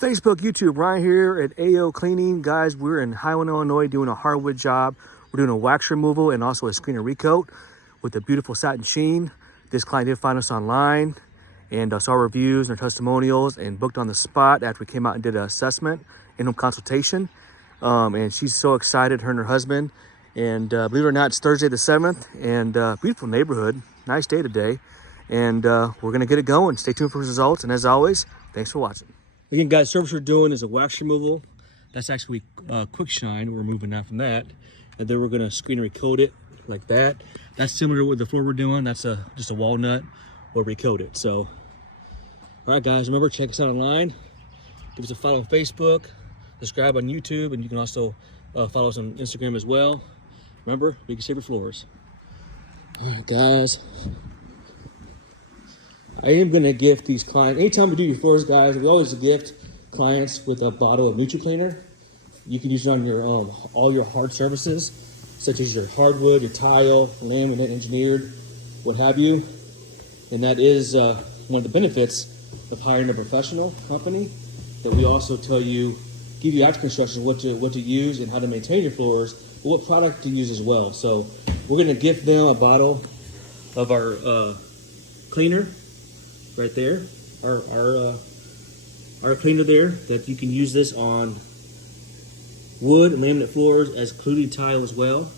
Facebook, YouTube, Ryan here at AOCleaning. Guys, we're in Highland, Illinois doing a hardwood job. We're doing a wax removal and also a screen and recoat with a beautiful satin sheen. This client did find us online and saw reviews and our testimonials and booked on the spot after we came out and did an assessment, in-home consultation. And she's so excited, her and her husband. And believe it or not, it's Thursday the 7th and beautiful neighborhood. Nice day today. And we're gonna get it going. Stay tuned for results. And as always, thanks for watching. Again, guys, service we're doing is a wax removal. That's actually quick shine. We're moving now from that. And then we're gonna screen and recoat it like that. That's similar to what the floor we're doing. That's just a walnut or recoat it. So, all right, guys, remember, check us out online. Give us a follow on Facebook, subscribe on YouTube, and you can also follow us on Instagram as well. Remember, we can save your floors. All right, guys. I am gonna gift these clients, anytime we do your floors, guys, we always gift clients with a bottle of Cleaner. You can use it on your all your hard surfaces, such as your hardwood, your tile, laminate, engineered, what have you. And that is one of the benefits of hiring a professional company, that we also tell you, give you after construction what to use and how to maintain your floors, but what product to use as well. So we're gonna gift them a bottle of our cleaner right there, our cleaner there, that you can use this on wood and laminate floors, as including tile as well.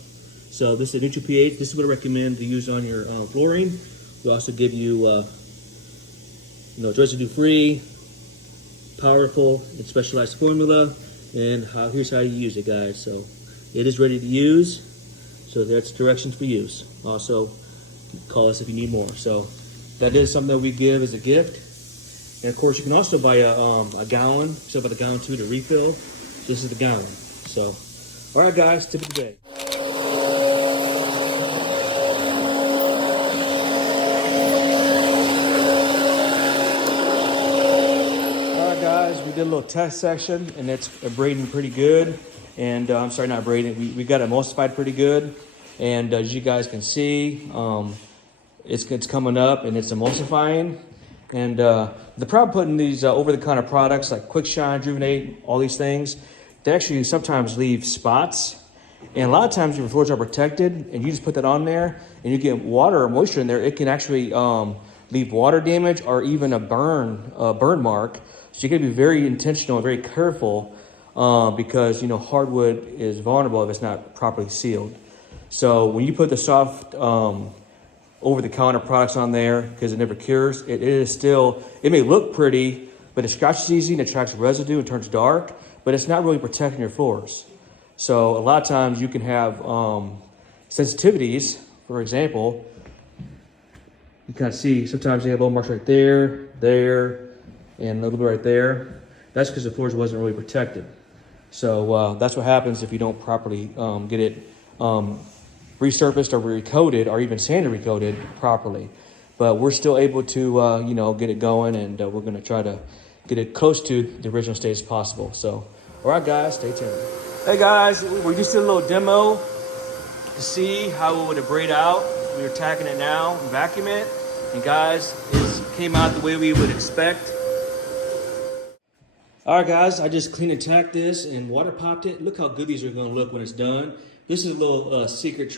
So this is a neutral pH. This is what I recommend to use on your flooring. We also give you, residue free, powerful, and specialized formula. And here's how you use it, guys. So it is ready to use. So that's directions for use. Also, call us if you need more. So that is something that we give as a gift. And of course, you can also buy a gallon, so about a gallon too, to refill. This is the gallon. So, all right, guys, tip of the day. All right, guys, we did a little test section, and it's braiding pretty good. And I'm sorry, not braiding. We got it emulsified pretty good. And as you guys can see, it's coming up and it's emulsifying. And the problem putting these over-the-counter products like Quick Shine, Rejuvenate, all these things, they actually sometimes leave spots. And a lot of times if your floors are protected and you just put that on there and you get water or moisture in there, it can actually leave water damage or even a burn mark. So you gotta be very intentional and very careful because hardwood is vulnerable if it's not properly sealed. So when you put the soft over-the-counter products on there, because it never cures, it is still, it may look pretty, but it scratches easy and attracts residue and turns dark, but it's not really protecting your floors. So a lot of times you can have sensitivities. For example, you kind of see sometimes they have little marks right there, and a little bit right there. That's because the floors wasn't really protected. So that's what happens if you don't properly get it resurfaced or recoated or even sanded recoated properly. But we're still able to get it going, and we're going to try to get it close to the original state as possible. So all right, guys, stay tuned. Hey guys, we just did a little demo to see how it would braid out. We're tacking it now and vacuum it, and guys, it came out the way we would expect. All right, guys, I just clean and tacked this and water popped it. Look how good these are going to look when it's done. This is a little secret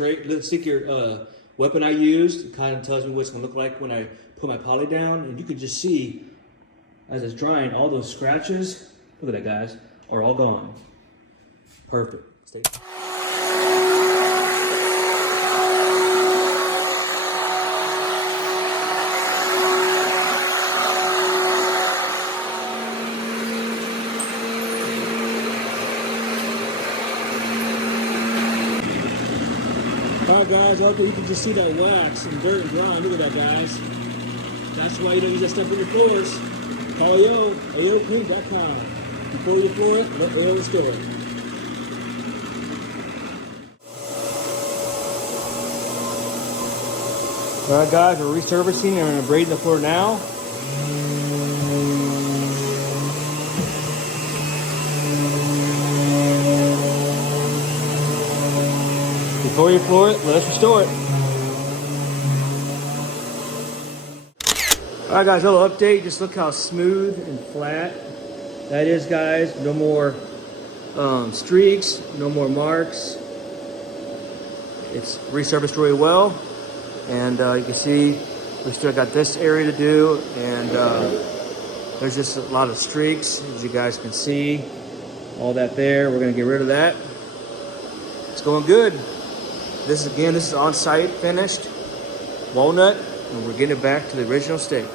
weapon I used. It kind of tells me what it's going to look like when I put my poly down. And you can just see, as it's drying, all those scratches, look at that, guys, are all gone. Perfect. Stay. All right, guys, up there you can just see that wax and dirt and grime. Look at that, guys. That's why you don't use that stuff on your floors. Call AOCleaning.com. Before you floor it, let AO restore it. All right, guys, we're resurfacing and we're going to braid the floor now. Before you floor it, let us restore it. All right, guys, a little update. Just look how smooth and flat That is, guys, no more streaks, no more marks. It's resurfaced really well. And you can see we still got this area to do, and there's just a lot of streaks, as you guys can see. All that there, we're gonna get rid of that. It's going good. This is on-site finished walnut, and we're getting it back to the original state.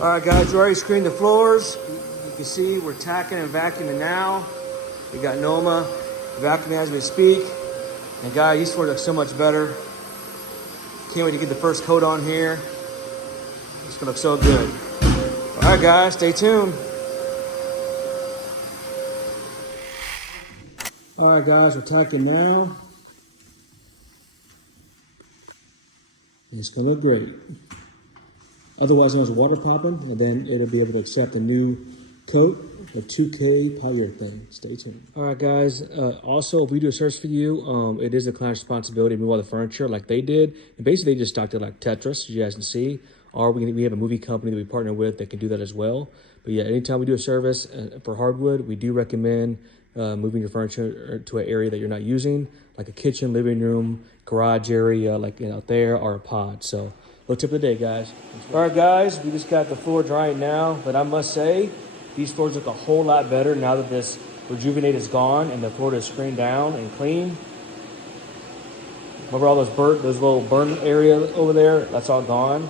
All right, guys, we already screened the floors. You can see we're tacking and vacuuming now. We got Noma vacuuming as we speak. And guys, these floors look so much better. Can't wait to get the first coat on here. It's gonna look so good. All right, guys, stay tuned. All right, guys, we're tacking now. It's gonna look great. Otherwise known as water popping, and then it'll be able to accept a new coat of 2K polyurethane. Stay tuned. All right, guys. Also, if we do a search for you, it is the client's responsibility to move all the furniture like they did. And basically, they just stocked it like Tetris, as you guys can see. Or we have a movie company that we partner with that can do that as well. But yeah, anytime we do a service for hardwood, we do recommend moving your furniture to an area that you're not using, like a kitchen, living room, garage area, like out there, or a pod. So, little tip of the day, guys. All right, guys, we just got the floor drying now, but I must say, these floors look a whole lot better now that this Rejuvenate is gone and the floor is screened down and clean. Remember all those little burn area over there? That's all gone.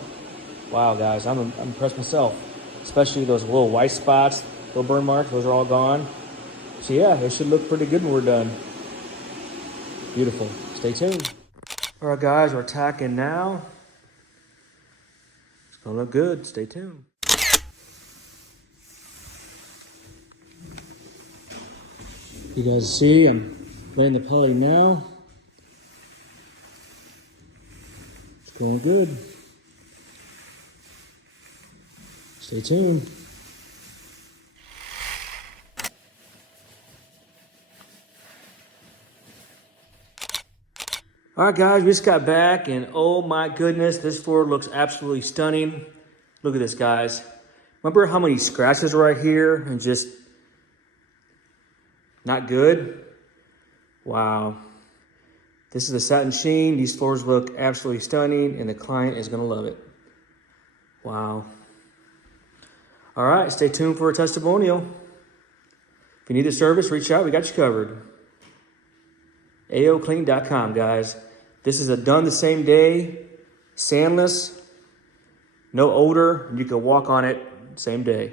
Wow, guys, I'm impressed myself. Especially those little white spots, little burn marks, those are all gone. So yeah, it should look pretty good when we're done. Beautiful. Stay tuned. All right, guys, we're tacking now. It's gonna look good. Stay tuned. You guys see, I'm laying the poly now. It's going good. Stay tuned. All right, guys, we just got back, and oh my goodness, this floor looks absolutely stunning. Look at this, guys. Remember how many scratches are right here and just not good? Wow. This is the satin sheen. These floors look absolutely stunning, and the client is gonna love it. Wow. All right, stay tuned for a testimonial. If you need a service, reach out. We got you covered. AOCleaning.com, guys. This is a done the same day, sandless, no odor, and you can walk on it same day.